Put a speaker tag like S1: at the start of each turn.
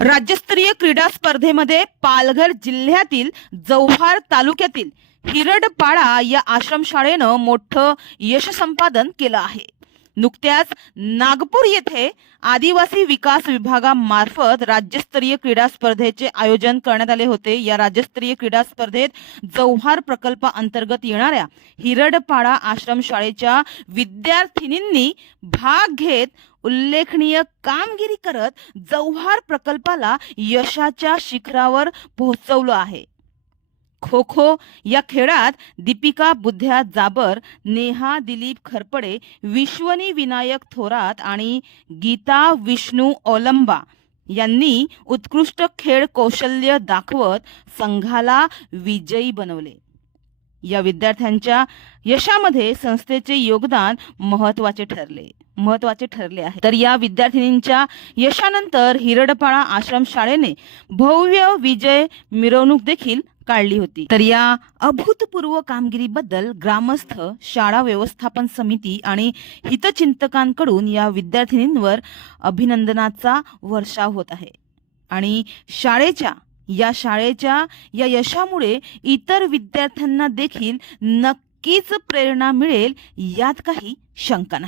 S1: राज्यस्तरीय क्रीडा स्पर्धेमध्ये पालघर जिल्ह्यातील जव्हार तालुक्यातील हिरडपाडा या आश्रमशाळेनं मोठं यश संपादन केलं आहे. नुकत्याच नागपूर येथे आदिवासी विकास विभागामार्फत राज्यस्तरीय क्रीडा स्पर्धेचे आयोजन करण्यात आले होते. या राज्यस्तरीय क्रीडा स्पर्धेत जव्हार प्रकल्पाअंतर्गत येणाऱ्या हिरडपाडा आश्रमशाळेच्या विद्यार्थिनींनी भाग घेत उल्लेखनीय कामगिरी करत जव्हार प्रकल्पाला यशाच्या शिखरावर पोहोचवलं आहे. खो खो या खेळात दीपिका बुद्ध्या जाबर नेहा दिलीप खरपडे विश्वनी विनायक थोरात आणि गीता विष्णू ओलंबा यांनी उत्कृष्ट खेळ कौशल्य दाखवत संघाला विजयी बनवले. या विद्यार्थ्यांच्या यशामध्ये संस्थेचे योगदान महत्त्वाचे ठरले. महत्त्वाचे ठरले आहे तर या विद्यार्थिनींच्या यशानंतर हिरडपाडा आश्रम शाळेने भव्य विजय मिरवणूक देखील काढली होती. तर या अभूतपूर्व कामगिरीबद्दल ग्रामस्थ शाळा व्यवस्थापन समिती आणि हितचिंतकांकडून या विद्यार्थिनींवर अभिनंदनाचा वर्षाव होत आहे. आणि शाळेच्या या शाळेच्या या यशामुळे इतर विद्यार्थ्यांना देखील नक्कीच प्रेरणा मिळेल यात काही शंका नाही.